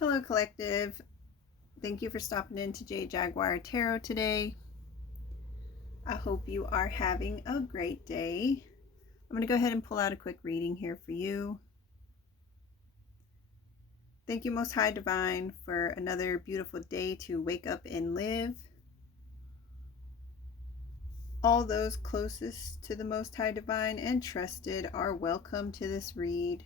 Hello, Collective. Thank you for stopping into J Jaguar Tarot today. I hope you are having a great day. I'm going to go ahead and pull out a quick reading here for you. Thank you, Most High Divine, for another beautiful day to wake up and live. All those closest to the Most High Divine and trusted are welcome to this read.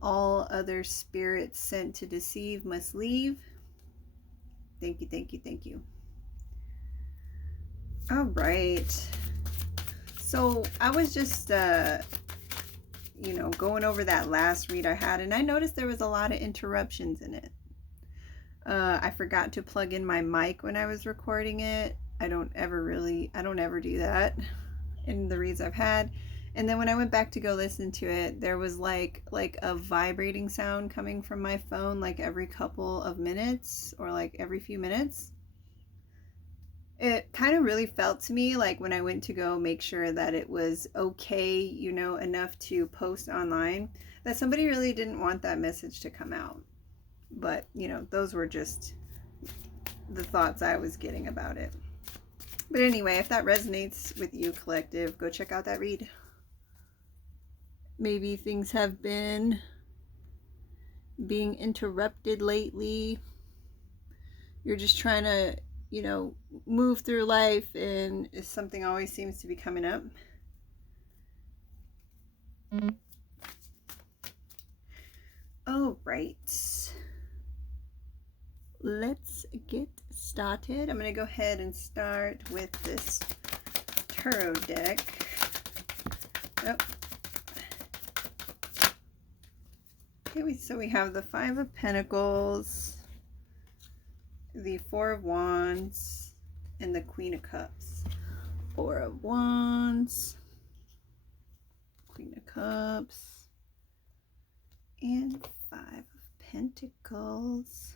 All other spirits sent to deceive must leave. Thank you, thank you, thank you. All right. So I was just, going over that last read I had, and I noticed there was a lot of interruptions in it. I forgot to plug in my mic when I was recording it. I don't ever do that in the reads I've had. And then when I went back to go listen to it, there was like a vibrating sound coming from my phone like every couple of minutes or like every few minutes. It kind of really felt to me like when I went to go make sure that it was okay, enough to post online, that somebody really didn't want that message to come out. But, those were just the thoughts I was getting about it. But anyway, if that resonates with you, Collective, go check out that read. Maybe things have been being interrupted lately. You're just trying to, move through life and something always seems to be coming up. All right. Let's get started. I'm going to go ahead and start with this tarot deck. Okay, so we have the Five of Pentacles, the Four of Wands, and the Queen of Cups. Four of Wands, Queen of Cups, and Five of Pentacles.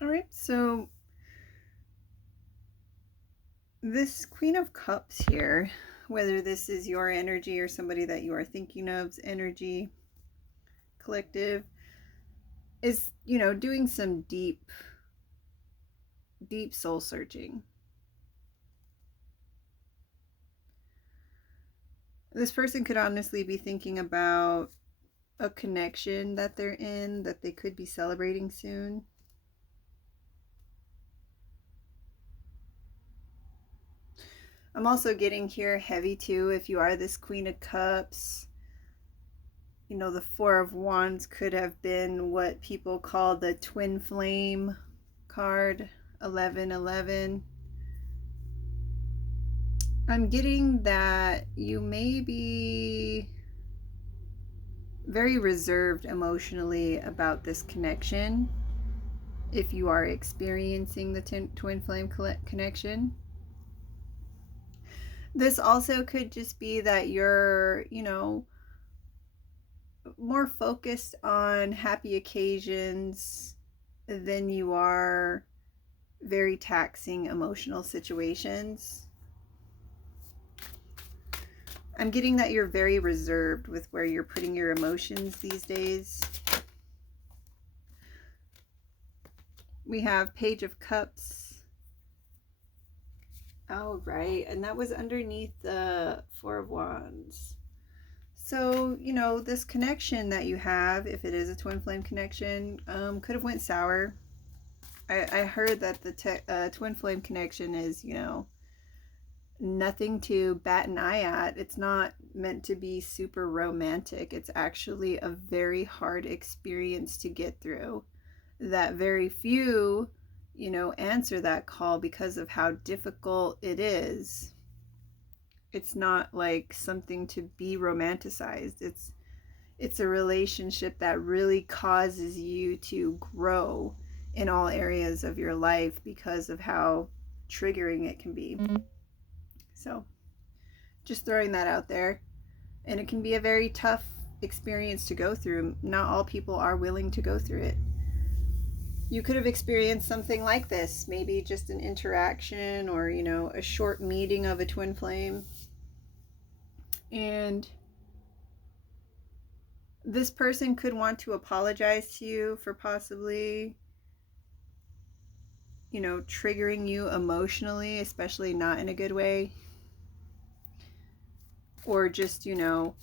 All right, so this Queen of Cups here, whether this is your energy or somebody that you are thinking of's energy, Collective, is, doing some deep soul searching. This person could honestly be thinking about a connection that they're in, that they could be celebrating soon. I'm also getting here heavy too, if you are this Queen of Cups. The Four of Wands could have been what people call the twin flame card, 1111. I'm getting that you may be very reserved emotionally about this connection if you are experiencing the twin flame connection. This also could just be that you're, more focused on happy occasions than you are very taxing emotional situations. I'm getting that you're very reserved with where you're putting your emotions these days. We have Page of Cups. Oh, right. And that was underneath the Four of Wands. So, this connection that you have, if it is a twin flame connection, could have went sour. I heard that the twin flame connection is, nothing to bat an eye at. It's not meant to be super romantic. It's actually a very hard experience to get through, that very few, answer that call because of how difficult it is. It's not like something to be romanticized. It's a relationship that really causes you to grow in all areas of your life because of how triggering it can be. So just throwing that out there. And it can be a very tough experience to go through. Not all people are willing to go through it. You could have experienced something like this, maybe just an interaction or, a short meeting of a twin flame. And This person could want to apologize to you for possibly, you know, triggering you emotionally, especially not in a good way. Or just, you know,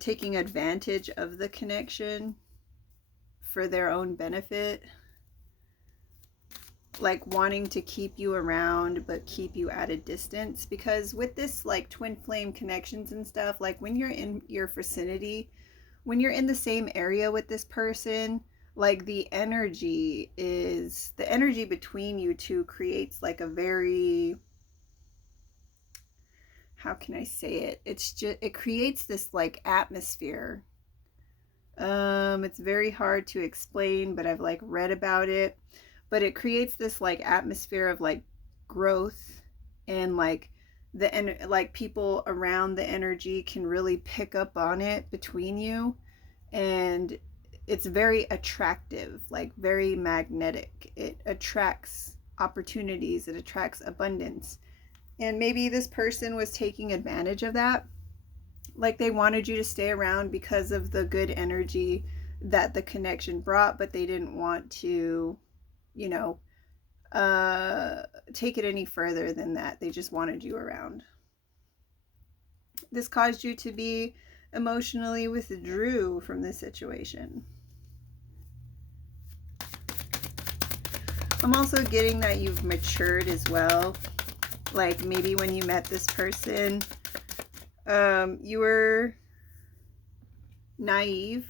taking advantage of the connection for their own benefit. Like wanting to keep you around but keep you at a distance. Because with this like twin flame connections and stuff, like when you're in your vicinity, when you're in the same area with this person, like the energy between you two creates like a very, how can I say it? It's just, it creates this like atmosphere. It's very hard to explain, but I've like read about it. But it creates this like atmosphere of like growth, and like like people around the energy can really pick up on it between you, and it's very attractive, like very magnetic. It attracts opportunities, it attracts abundance. And maybe this person was taking advantage of that. Like they wanted you to stay around because of the good energy that the connection brought, but they didn't want to, you know, take it any further than that. They just wanted you around. This caused you to be emotionally withdrew from this situation. I'm also getting that you've matured as well. Like maybe when you met this person, you were naive.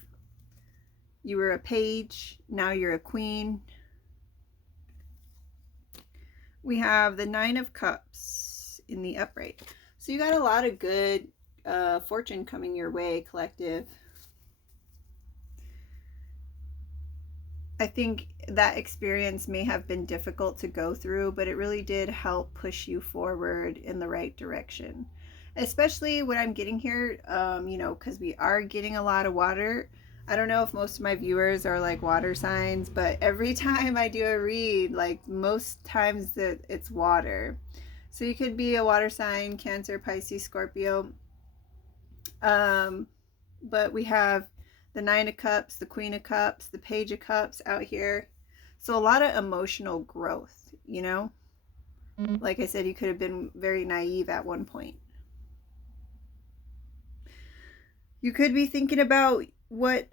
You were a page, now you're a queen. We have the 9 of Cups in the upright. So you got a lot of good fortune coming your way, collective. I think that experience may have been difficult to go through, but it really did help push you forward in the right direction. Especially what I'm getting here, you know, because we are getting a lot of water. I don't know if most of my viewers are like water signs, but every time I do a read, like most times that it's water. So you could be a water sign, Cancer, Pisces, Scorpio. But we have the 9 of Cups, the Queen of Cups, the Page of Cups out here. So a lot of emotional growth, you know? Like I said, you could have been very naive at one point. You could be thinking about what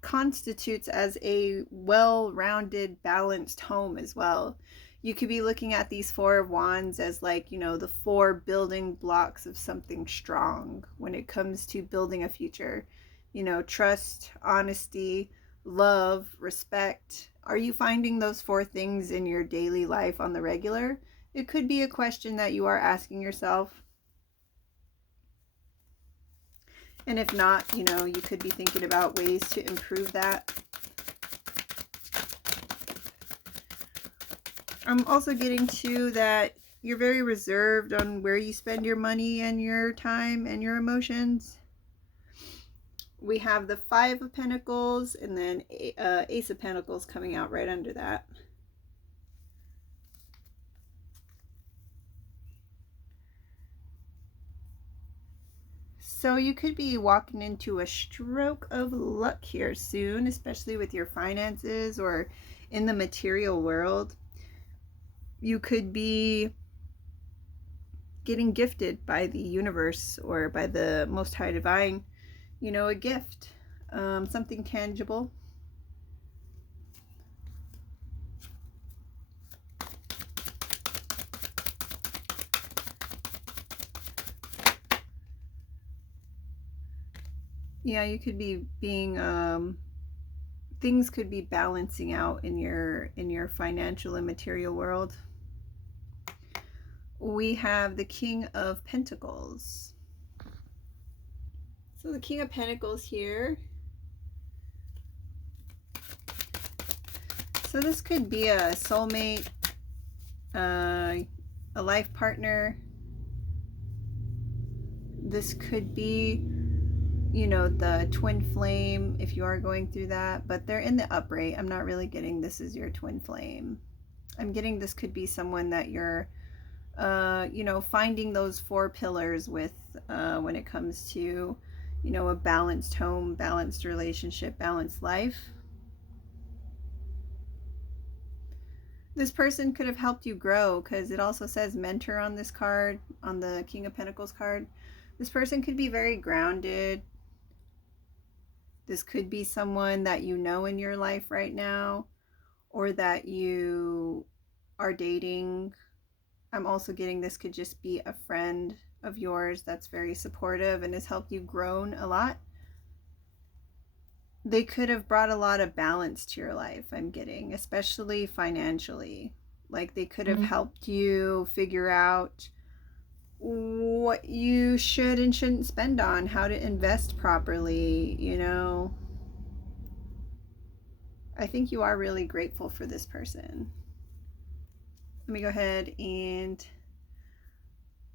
constitutes as a well-rounded, balanced home as well. You could be looking at these 4 of Wands as like, you know, the 4 building blocks of something strong when it comes to building a future. You know, trust, honesty, love, respect. Are you finding those 4 things in your daily life on the regular? It could be a question that you are asking yourself. And if not, you know, you could be thinking about ways to improve that. I'm also getting to that you're very reserved on where you spend your money and your time and your emotions. We have the 5 of Pentacles and then Ace of Pentacles coming out right under that. So you could be walking into a stroke of luck here soon, especially with your finances or in the material world. You could be getting gifted by the universe or by the Most High Divine, you know, a gift, something tangible. Yeah, you could be being things could be balancing out in your financial and material world. We have the King of Pentacles. So the King of Pentacles here. So this could be a soulmate, a life partner. This could be, you know, the twin flame if you are going through that, but they're in the upright. I'm not really getting this is your twin flame. I'm getting this could be someone that you're you know, finding those 4 pillars with when it comes to, you know, a balanced home, balanced relationship, balanced life. This person could have helped you grow, because it also says mentor on this card, on the King of Pentacles card. This person could be very grounded. This could be someone that you know in your life right now, or that you are dating. I'm also getting this could just be a friend of yours that's very supportive and has helped you grow a lot. They could have brought a lot of balance to your life, I'm getting, especially financially. Like they could have helped you figure out what you should and shouldn't spend on, how to invest properly, you know. I think you are really grateful for this person. Let me go ahead and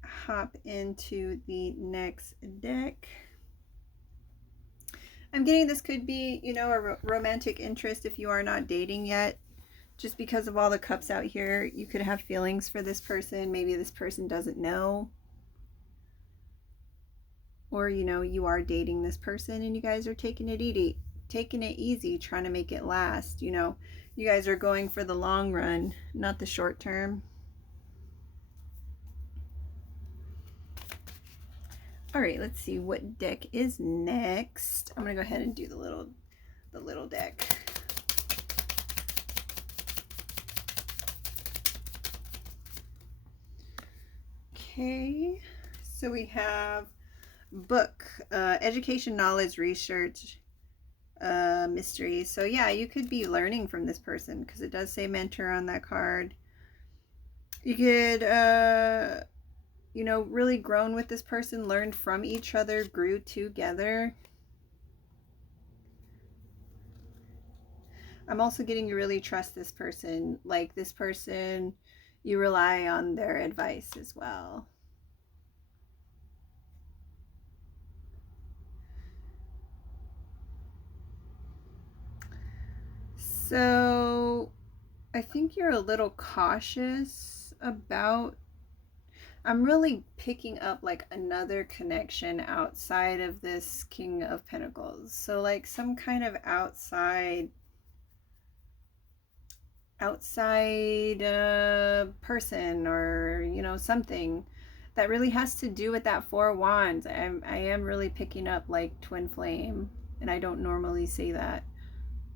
hop into the next deck. I'm getting this could be, you know, a romantic interest if you are not dating yet. Just because of all the cups out here, you could have feelings for this person. Maybe this person doesn't know. Or, you know, you are dating this person and you guys are taking it easy, trying to make it last. You know, you guys are going for the long run, not the short term. All right, let's see what deck is next. I'm gonna go ahead and do the little deck. Okay, so we have book, education, knowledge, research, mystery. So yeah, you could be learning from this person, because it does say mentor on that card. You could you know, really grown with this person, learned from each other, grew together. I'm also getting you really trust this person. Like this person, you rely on their advice as well. So I think you're a little cautious about, I'm really picking up like another connection outside of this King of Pentacles. So like some kind of outside person, or you know, something that really has to do with that 4 wands. I am really picking up like twin flame, and I don't normally say that,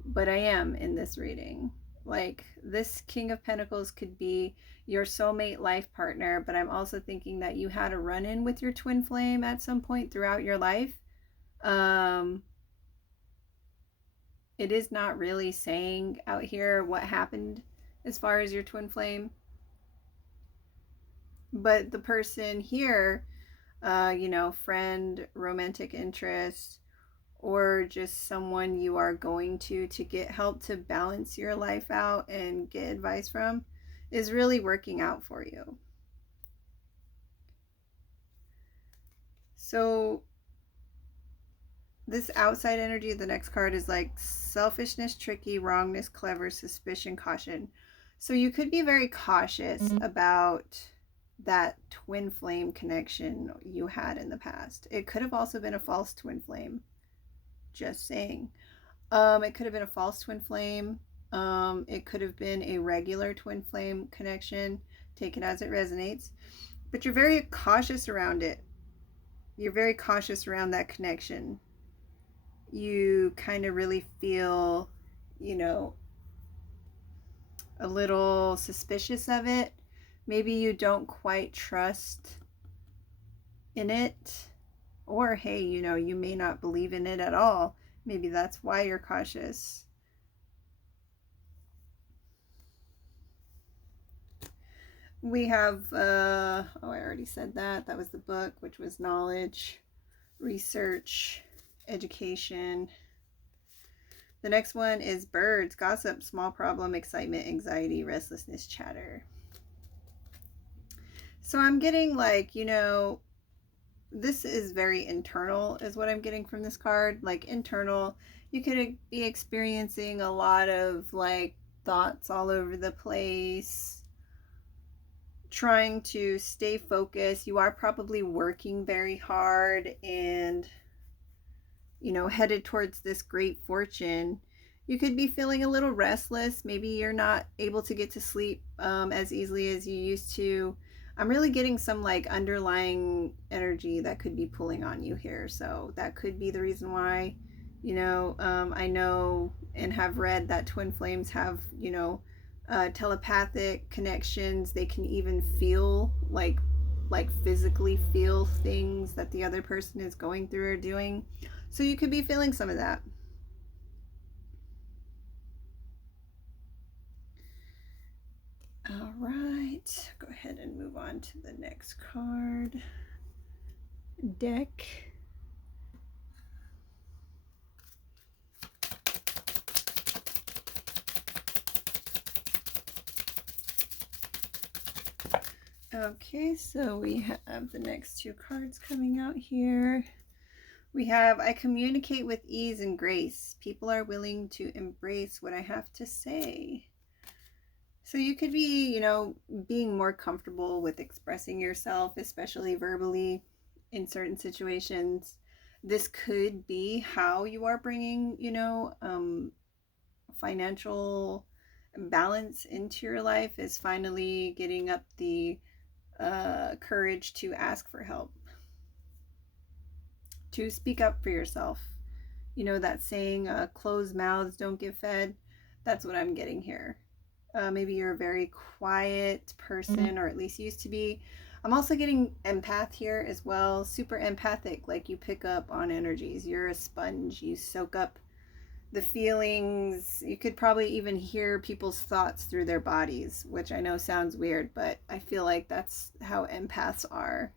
but I am in this reading. Like this King of Pentacles could be your soulmate life partner, but I'm also thinking that you had a run-in with your twin flame at some point throughout your life. It is not really saying out here what happened as far as your twin flame, but the person here, you know, friend, romantic interest, or just someone you are going to get help to balance your life out and get advice from, is really working out for you. So this outside energy, the next card is like selfishness, tricky, wrongness, clever, suspicion, caution. So you could be very cautious about that twin flame connection you had in the past. It could have also been a false twin flame. Just saying. It could have been a false twin flame. It could have been a regular twin flame connection. Take it as it resonates. But you're very cautious around it. You're very cautious around that connection. You kind of really feel, you know, a little suspicious of it. Maybe you don't quite trust in it. Or, hey, you know, you may not believe in it at all. Maybe that's why you're cautious. We have, oh, I already said that. That was the book, which was knowledge, research, education. The next one is birds, gossip, small problem, excitement, anxiety, restlessness, chatter. So I'm getting like, you know, this is very internal is what I'm getting from this card. Like internal, you could be experiencing a lot of like thoughts all over the place, trying to stay focused. You are probably working very hard and, you know, headed towards this great fortune. You could be feeling a little restless. Maybe you're not able to get to sleep as easily as you used to. I'm really getting some like underlying energy that could be pulling on you here. So that could be the reason why, you know, I know and have read that twin flames have, you know, telepathic connections. They can even feel like physically feel things that the other person is going through or doing. So you could be feeling some of that. All right, go ahead and move on to the next card deck. Okay, so we have the next two cards coming out here. We have, I communicate with ease and grace. People are willing to embrace what I have to say. So you could be, you know, being more comfortable with expressing yourself, especially verbally in certain situations. This could be how you are bringing, you know, financial balance into your life, is finally getting up the courage to ask for help, to speak up for yourself. You know, that saying, closed mouths don't get fed. That's what I'm getting here. Maybe you're a very quiet person, or at least used to be. I'm also getting empath here as well. Super empathic, like you pick up on energies. You're a sponge. You soak up the feelings. You could probably even hear people's thoughts through their bodies, which I know sounds weird, but I feel like that's how empaths are.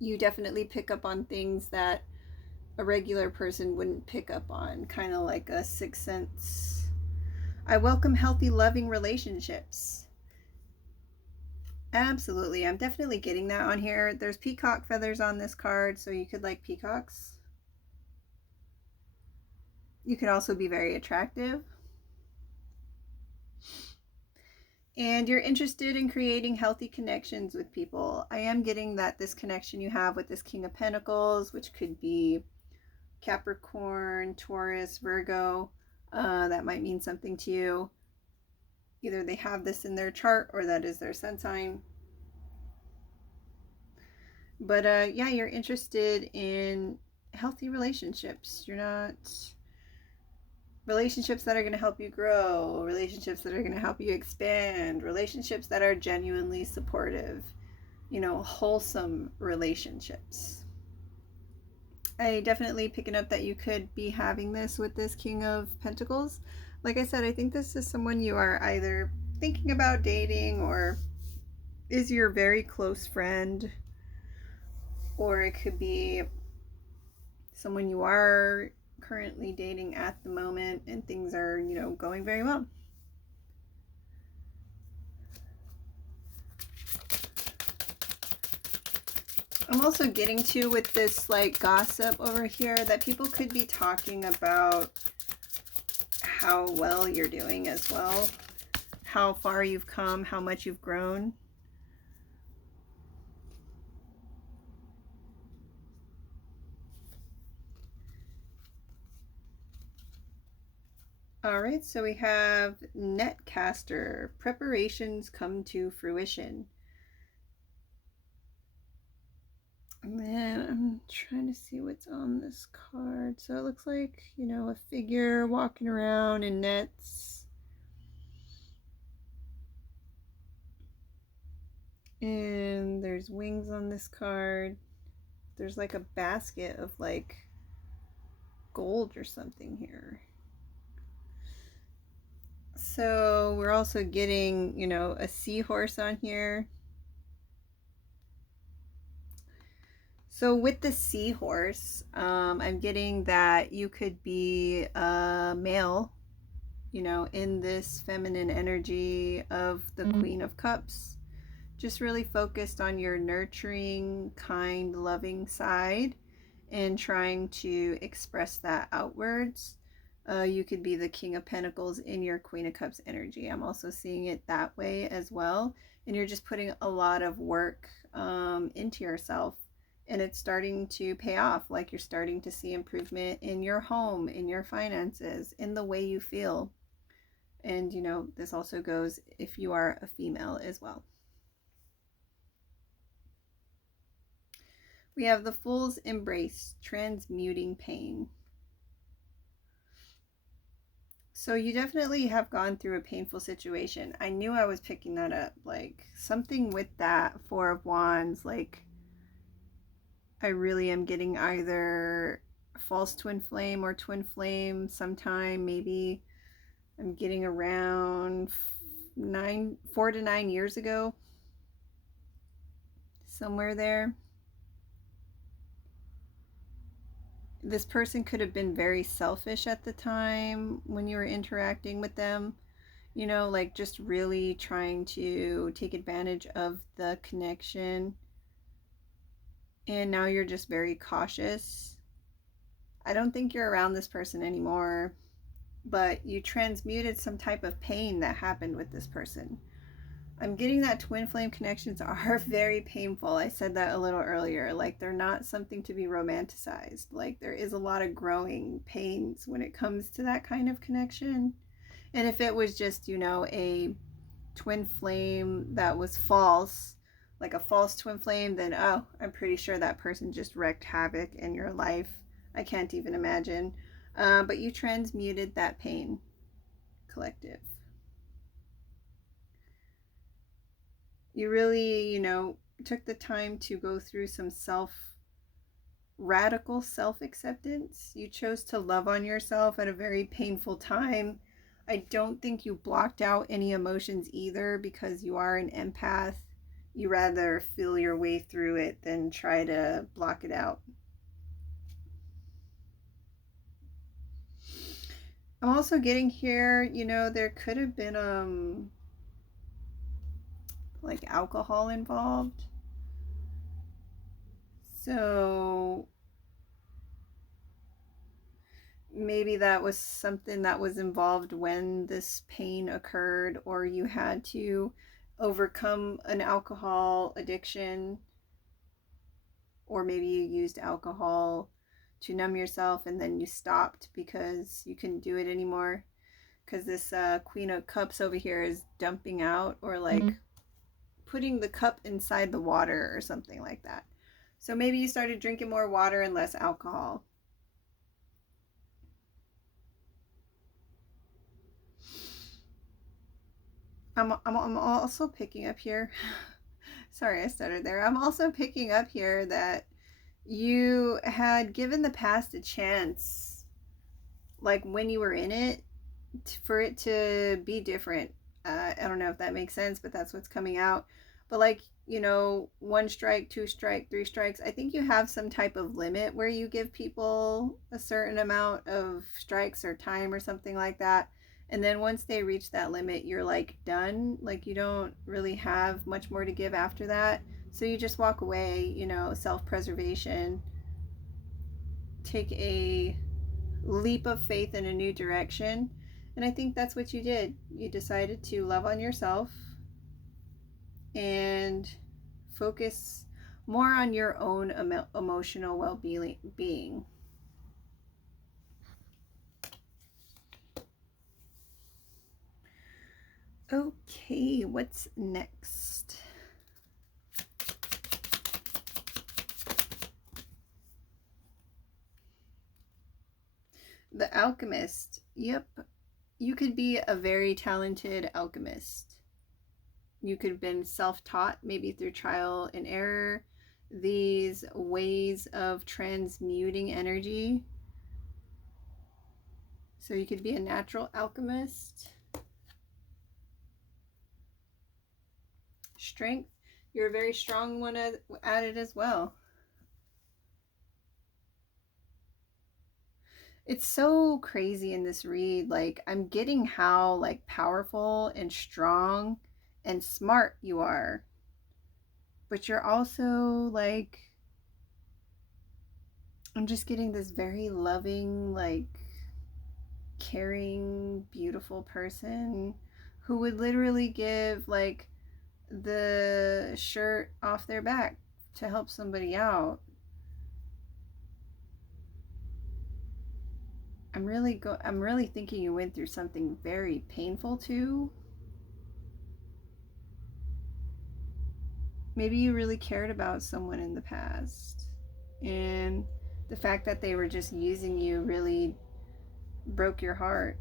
You definitely pick up on things that a regular person wouldn't pick up on, kind of like a sixth sense. I welcome healthy, loving relationships. Absolutely. I'm definitely getting that on here. There's peacock feathers on this card, so you could like peacocks. You could also be very attractive. And you're interested in creating healthy connections with people. I am getting that this connection you have with this King of Pentacles, which could be Capricorn, Taurus, Virgo, that might mean something to you. Either they have this in their chart or that is their sun sign. But yeah, you're interested in healthy relationships. You're not relationships that are going to help you grow, relationships that are going to help you expand, relationships that are genuinely supportive, you know, wholesome relationships. I definitely picking up that you could be having this with this King of Pentacles. Like I said, I think this is someone you are either thinking about dating, or is your very close friend, or it could be someone you are currently dating at the moment and things are, you know, going very well. I'm also getting to, with this like gossip over here, that people could be talking about how well you're doing as well, how far you've come, how much you've grown. All right, so we have Netcaster, preparations come to fruition. And then I'm trying to see what's on this card. So it looks like, you know, a figure walking around in nets. And there's wings on this card. There's like a basket of like gold or something here. So we're also getting, you know, a seahorse on here. So with the seahorse, I'm getting that you could be a male, you know, in this feminine energy of the Queen of Cups. Just really focused on your nurturing, kind, loving side and trying to express that outwards. You could be the King of Pentacles in your Queen of Cups energy. I'm also seeing it that way as well. And you're just putting a lot of work into yourself. And it's starting to pay off. Like you're starting to see improvement in your home, in your finances, in the way you feel. And, you know, this also goes if you are a female as well. We have the Fool's Embrace, transmuting pain. So you definitely have gone through a painful situation. I knew I was picking that up. Like something with that Four of Wands, like I really am getting either false twin flame or twin flame sometime. Maybe I'm getting around 4 to 9 years ago. Somewhere there. This person could have been very selfish at the time when you were interacting with them. You know, like just really trying to take advantage of the connection. And now you're just very cautious. I don't think you're around this person anymore, but you transmuted some type of pain that happened with this person. I'm getting that twin flame connections are very painful. I said that a little earlier. Like they're not something to be romanticized. Like there is a lot of growing pains when it comes to that kind of connection. And if it was just, you know, a twin flame that was false, like a false twin flame, then oh, I'm pretty sure that person just wreaked havoc in your life. I can't even imagine. But you transmuted that pain, collective. You really, you know, took the time to go through some radical self-acceptance. You chose to love on yourself at a very painful time. I don't think you blocked out any emotions either because you are an empath. You rather feel your way through it than try to block it out. I'm also getting here, you know, there could have been like alcohol involved. So maybe that was something that was involved when this pain occurred, or you had to overcome an alcohol addiction, or maybe you used alcohol to numb yourself and then you stopped because you couldn't do it anymore. Because this Queen of Cups over here is dumping out, or like putting the cup inside the water or something like that. So maybe you started drinking more water and less alcohol. I'm also picking up here. Sorry, I stuttered there. I'm also picking up here that you had given the past a chance, like when you were in it, for it to be different. I don't know if that makes sense, but that's what's coming out. But like, you know, 1 strike, 2 strike, 3 strikes. I think you have some type of limit where you give people a certain amount of strikes or time or something like that. And then once they reach that limit, you're like done. Like you don't really have much more to give after that. So you just walk away, you know, self-preservation. Take a leap of faith in a new direction. And I think that's what you did. You decided to love on yourself and focus more on your own emotional well-being. Okay, what's next? The alchemist. Yep, you could be a very talented alchemist. You could have been self-taught, maybe through trial and error, these ways of transmuting energy. So you could be a natural alchemist. Strength, you're a very strong one at it as well. It's so crazy in this read. Like I'm getting how like powerful and strong and smart you are, but you're also like, I'm just getting this very loving, like caring, beautiful person who would literally give like the shirt off their back to help somebody out. I'm really thinking you went through something very painful too. Maybe you really cared about someone in the past, and the fact that they were just using you really broke your heart.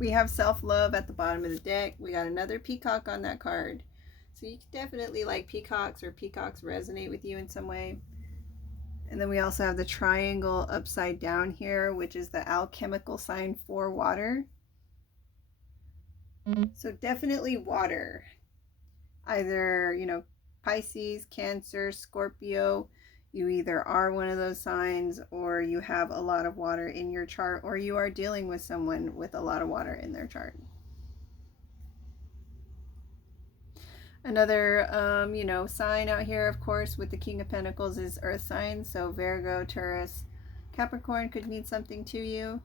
We have self-love at the bottom of the deck. We got another peacock on that card. So you can definitely like peacocks, or peacocks resonate with you in some way. And then we also have the triangle upside down here, which is the alchemical sign for water. So definitely water. Either, Pisces, Cancer, Scorpio. You either are one of those signs, or you have a lot of water in your chart, or you are dealing with someone with a lot of water in their chart. Another, sign out here, of course, with the King of Pentacles is Earth signs. So Virgo, Taurus, Capricorn could mean something to you.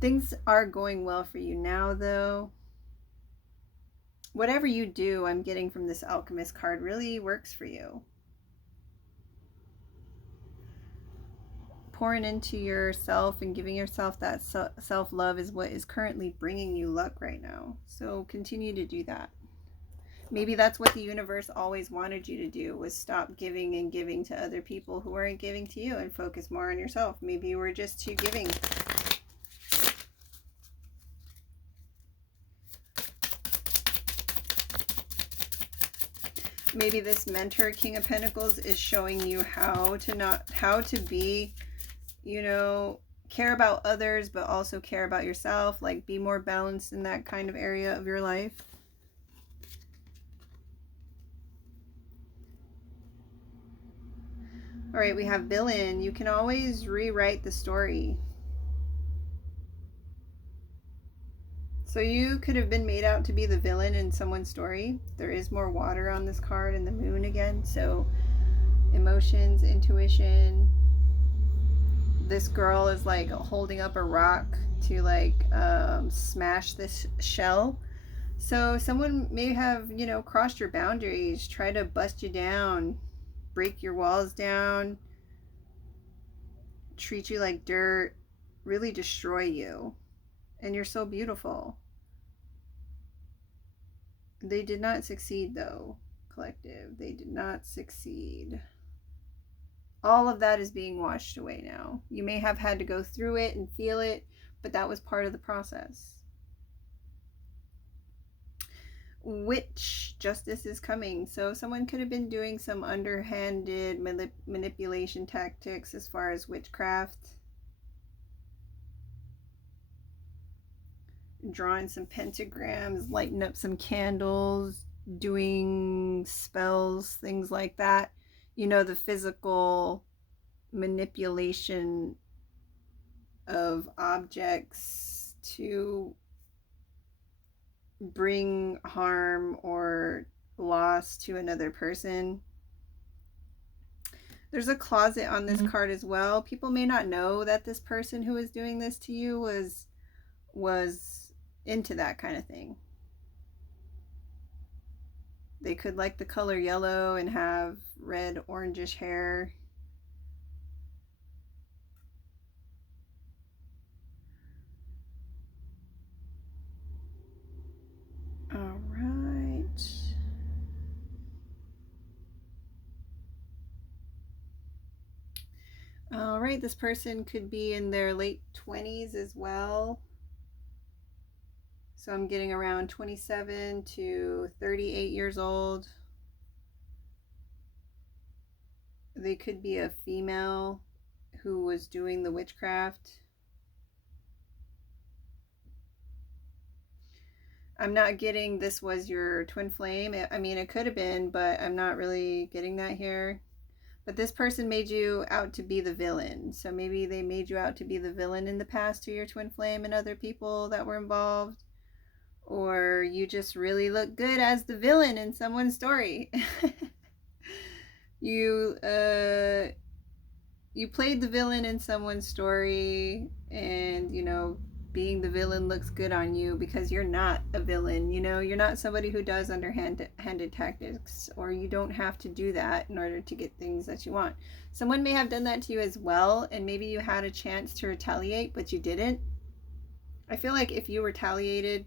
Things are going well for you now, though. Whatever you do, I'm getting from this alchemist card, really works for you. Pouring into yourself and giving yourself that self-love is what is currently bringing you luck right now. So continue to do that. Maybe that's what the universe always wanted you to do, was stop giving and giving to other people who weren't giving to you and focus more on yourself. Maybe you were just too giving. Maybe this mentor, King of Pentacles, is showing you how to be, care about others, but also care about yourself. Like, be more balanced in that kind of area of your life. All right, we have villain. You can always rewrite the story. So you could have been made out to be the villain in someone's story. There is more water on this card, and the moon again. So emotions, intuition. This girl is like holding up a rock to like smash this shell. So someone may have, crossed your boundaries, try to bust you down, break your walls down, treat you like dirt, really destroy you. And you're so beautiful. They did not succeed, though, collective. They did not succeed. All of that is being washed away now. You may have had to go through it and feel it, but that was part of the process. Witch, justice is coming. So someone could have been doing some underhanded manipulation tactics as far as witchcraft. Drawing some pentagrams, lighting up some candles, doing spells, things like that. The physical manipulation of objects to bring harm or loss to another person. There's a closet on this card as well. People may not know that this person who is doing this to you was into that kind of thing. They could like the color yellow and have red, orangish hair. All right. All right, this person could be in their late 20s as well. So I'm getting around 27 to 38 years old. They could be a female who was doing the witchcraft. I'm not getting this was your twin flame. I mean, it could have been, but I'm not really getting that here. But this person made you out to be the villain. So maybe they made you out to be the villain in the past to your twin flame and other people that were involved. or you just really look good as the villain in someone's story. you you played the villain in someone's story, and being the villain looks good on you because you're not a villain. You're not somebody who does underhanded tactics, or you don't have to do that in order to get things that you want. Someone may have done that to you as well, and maybe you had a chance to retaliate, but you didn't. I feel like if you retaliated,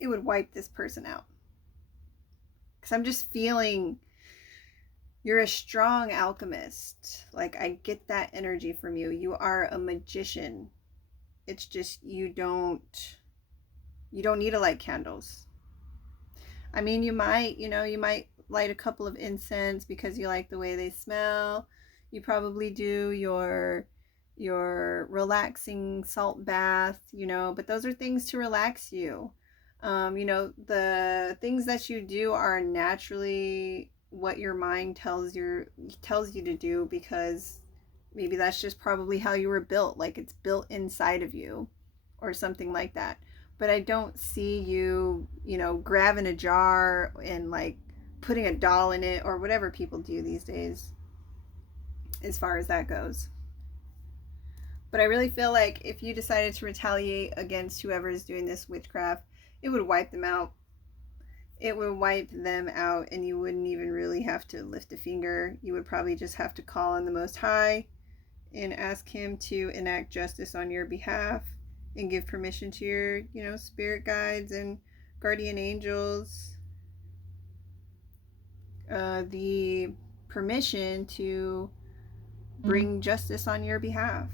it would wipe this person out. Because I'm just feeling you're a strong alchemist. Like, I get that energy from you. You are a magician. It's just you don't need to light candles. I mean, you might light a couple of incense because you like the way they smell. You probably do your relaxing salt bath, but those are things to relax you. The things that you do are naturally what your mind tells you to do, because maybe that's just probably how you were built, like it's built inside of you or something like that. But I don't see you, grabbing a jar and like putting a doll in it or whatever people do these days as far as that goes. But I really feel like if you decided to retaliate against whoever is doing this witchcraft, it would wipe them out. It would wipe them out, and you wouldn't even really have to lift a finger. You would probably just have to call on the Most High and ask him to enact justice on your behalf, and give permission to your, spirit guides and guardian angels, the permission to bring justice on your behalf.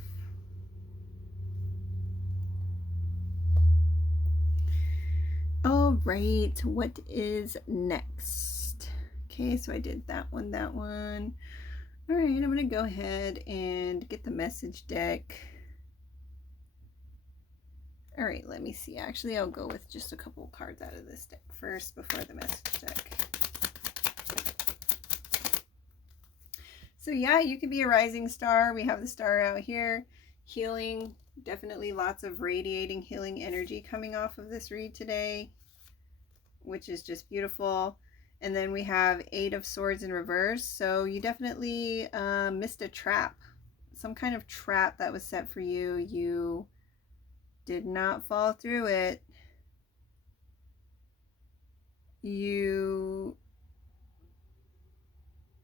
All right, what is next? Okay, so I did that one. All right, I'm gonna go ahead and get the message deck. All right, let me see. Actually, I'll go with just a couple cards out of this deck first before the message deck. So yeah, you could be a rising star. We have the star out here. Healing, definitely lots of radiating healing energy coming off of this read today, which is just beautiful. And then we have 8 of Swords in reverse. So you definitely missed a trap. Some kind of trap that was set for you. You did not fall through it. You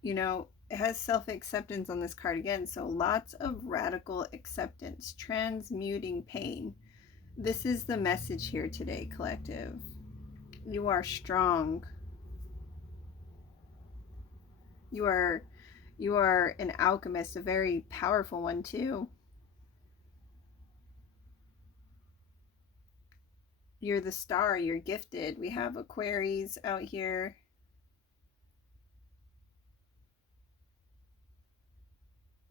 know, it has self-acceptance on this card again. So lots of radical acceptance. Transmuting pain. This is the message here today, collective. You are strong. You are an alchemist, a very powerful one too. You're the star, you're gifted. We have Aquaries out here.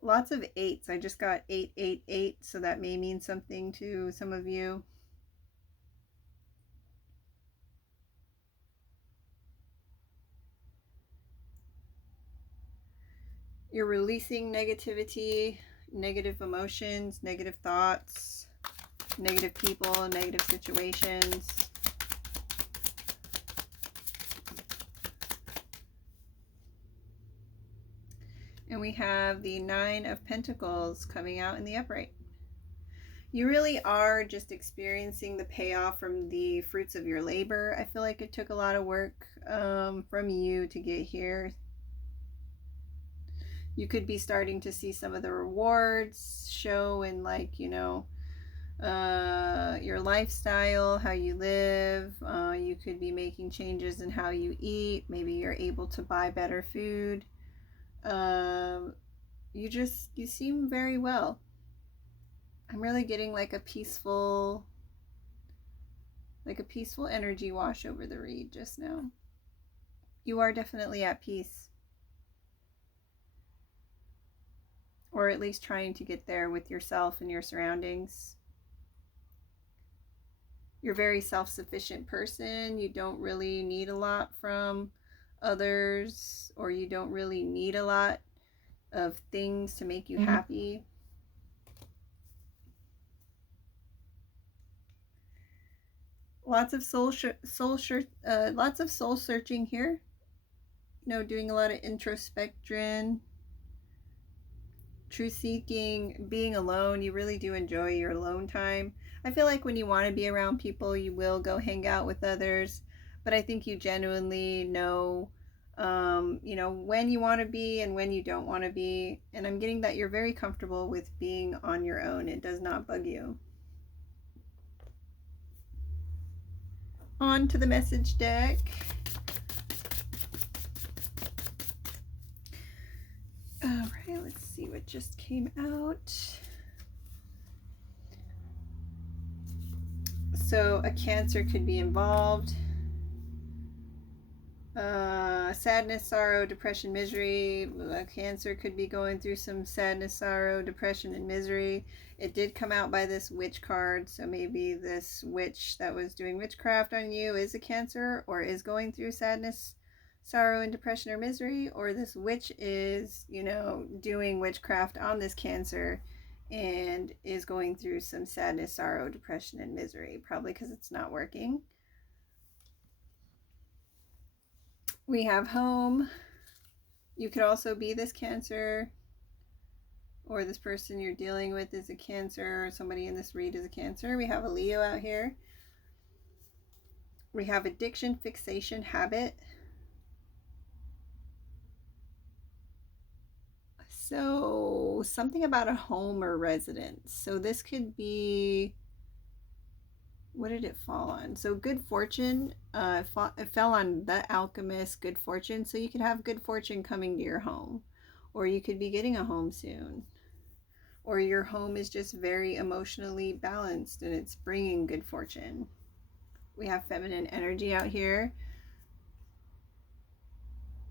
Lots of 8s. I just got 888, so that may mean something to some of you. You're releasing negativity, negative emotions, negative thoughts, negative people, negative situations. And we have the 9 of Pentacles coming out in the upright. You really are just experiencing the payoff from the fruits of your labor. I feel like it took a lot of work from you to get here. You could be starting to see some of the rewards show in, like, your lifestyle, how you live. You could be making changes in how you eat. Maybe you're able to buy better food. You seem very well. I'm really getting like a peaceful energy wash over the read just now. You are definitely at peace, or at least trying to get there with yourself and your surroundings. You're a very self-sufficient person. You don't really need a lot from others, or you don't really need a lot of things to make you happy. Lots of lots of soul searching here. Doing a lot of introspection, truth seeking, being alone. You really do enjoy your alone time. I feel like when you want to be around people, you will go hang out with others, but I think you genuinely know, when you want to be and when you don't want to be. And I'm getting that you're very comfortable with being on your own. It does not bug you. On to the message deck. All right, let's see what just came out. So a Cancer could be involved. Sadness, sorrow, depression, misery. A Cancer could be going through some sadness, sorrow, depression, and misery. It did come out by this witch card, so maybe this witch that was doing witchcraft on you is a Cancer, or is going through sadness, sorrow, and depression or misery, or this witch is, doing witchcraft on this Cancer and is going through some sadness, sorrow, depression, and misery, probably because it's not working. We have home. You could also be this Cancer, or this person you're dealing with is a Cancer, or somebody in this read is a Cancer. We have a Leo out here. We have addiction, fixation, habit. So something about a home or residence. So this could be, what did it fall on? So good fortune. It fell on the alchemist, good fortune. So you could have good fortune coming to your home, or you could be getting a home soon, or your home is just very emotionally balanced and it's bringing good fortune. We have feminine energy out here.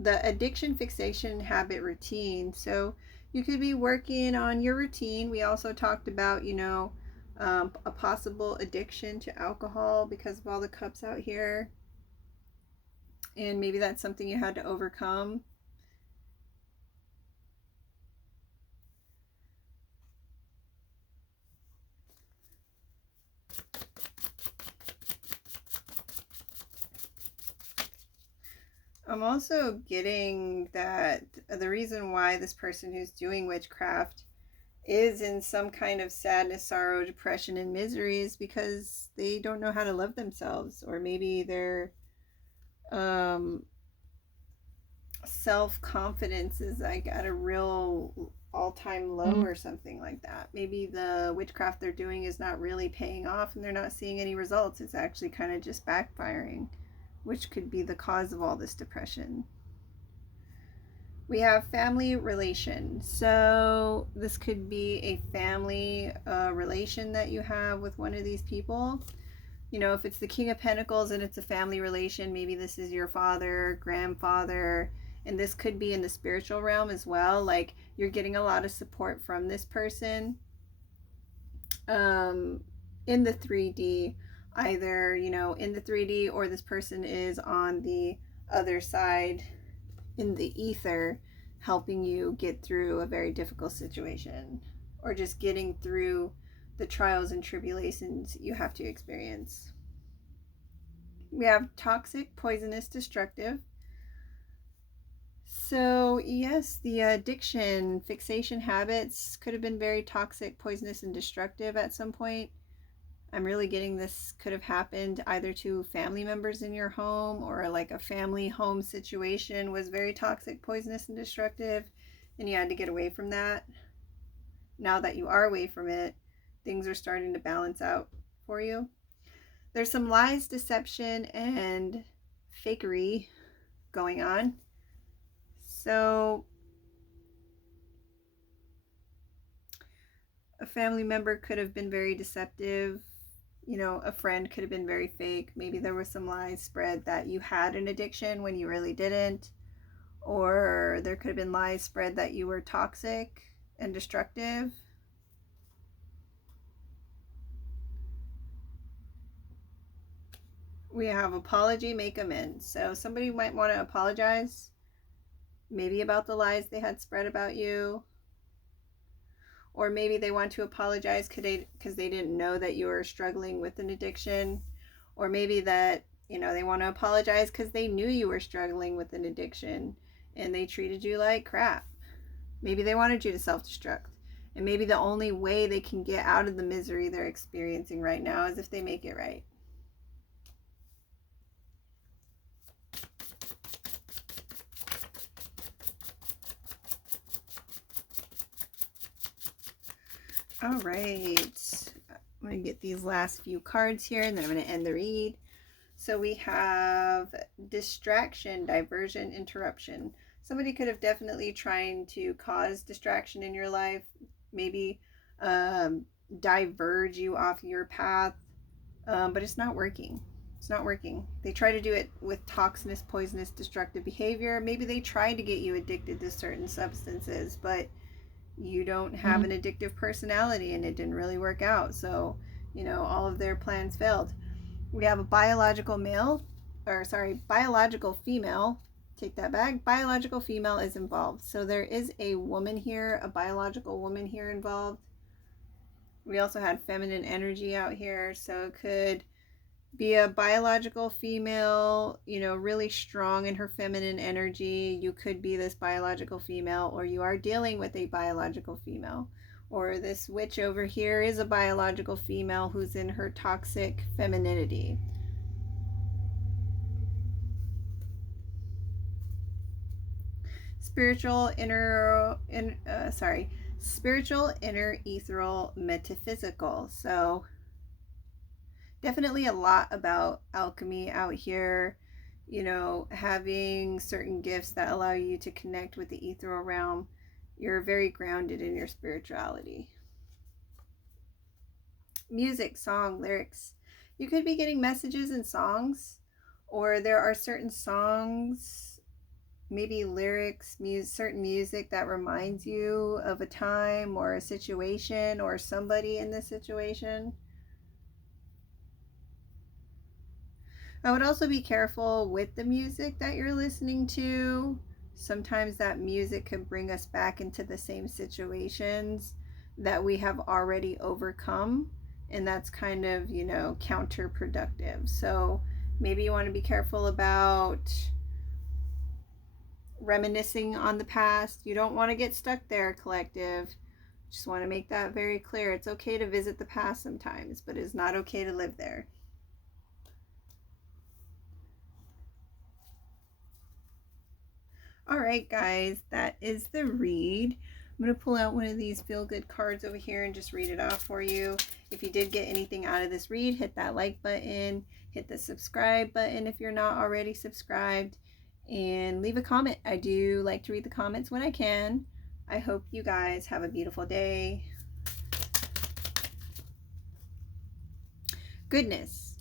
The addiction, fixation, habit, routine. So you could be working on your routine. We also talked about, a possible addiction to alcohol because of all the cups out here. And maybe that's something you had to overcome. I'm also getting that the reason why this person who's doing witchcraft is in some kind of sadness, sorrow, depression, and misery is because they don't know how to love themselves, or maybe their self-confidence is like at a real all-time low or something like that. Maybe the witchcraft they're doing is not really paying off and they're not seeing any results. It's actually kind of just backfiring, which could be the cause of all this depression. We have family relation. So this could be a family relation that you have with one of these people. If it's the King of Pentacles and it's a family relation, maybe this is your father, grandfather, and this could be in the spiritual realm as well. Like you're getting a lot of support from this person in the 3D, either, in the 3D, or this person is on the other side in the ether, helping you get through a very difficult situation, or just getting through the trials and tribulations you have to experience. We have toxic, poisonous, destructive. So yes, the addiction, fixation, habits could have been very toxic, poisonous, and destructive at some point. I'm really getting this could have happened either to family members in your home, or like a family home situation was very toxic, poisonous, and destructive, and you had to get away from that. Now that you are away from it, things are starting to balance out for you. There's some lies, deception, and fakery going on. So a family member could have been very deceptive. A friend could have been very fake. Maybe there was some lies spread that you had an addiction when you really didn't. Or there could have been lies spread that you were toxic and destructive. We have apology, make amends. So somebody might want to apologize, maybe about the lies they had spread about you. Or maybe they want to apologize because they didn't know that you were struggling with an addiction. Or maybe that, you know, they want to apologize because they knew you were struggling with an addiction and they treated you like crap. Maybe they wanted you to self-destruct. And maybe the only way they can get out of the misery they're experiencing right now is if they make it right. All right. I'm going to get these last few cards here and then I'm going to end the read. So we have distraction, diversion, interruption. Somebody could have definitely trying to cause distraction in your life, maybe diverge you off your path, but it's not working. It's not working. They try to do it with toxinous, poisonous, destructive behavior. Maybe they tried to get you addicted to certain substances, but you don't have an addictive personality and it didn't really work out. So, you know, all of their plans failed. We have a biological female. Take that back. Biological female is involved. So there is a woman here, a biological woman here involved. We also had feminine energy out here. So it could be a biological female, you know, really strong in her feminine energy. You could be this biological female, or you are dealing with a biological female. Or this witch over here is a biological female who's in her toxic femininity. Spiritual, inner, ethereal, metaphysical. So definitely a lot about alchemy out here, you know, having certain gifts that allow you to connect with the ethereal realm. You're very grounded in your spirituality. Music, song, lyrics. You could be getting messages in songs, or there are certain songs, maybe lyrics, certain music that reminds you of a time or a situation or somebody in this situation. I would also be careful with the music that you're listening to. Sometimes that music could bring us back into the same situations that we have already overcome, and that's kind of, you know, counterproductive. So maybe you want to be careful about reminiscing on the past. You don't want to get stuck there, collective. Just want to make that very clear. It's okay to visit the past sometimes, but it's not okay to live there. All right, guys, that is the read. I'm going to pull out one of these feel-good cards over here and just read it off for you. If you did get anything out of this read, hit that like button, hit the subscribe button if you're not already subscribed, and leave a comment. I do like to read the comments when I can. I hope you guys have a beautiful day. Goodness.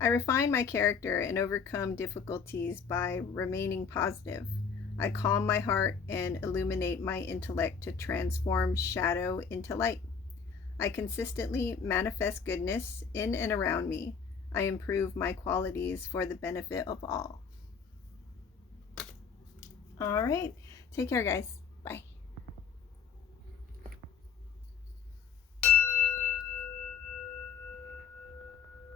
I refine my character and overcome difficulties by remaining positive. I calm my heart and illuminate my intellect to transform shadow into light. I consistently manifest goodness in and around me. I improve my qualities for the benefit of all. All right. Take care, guys.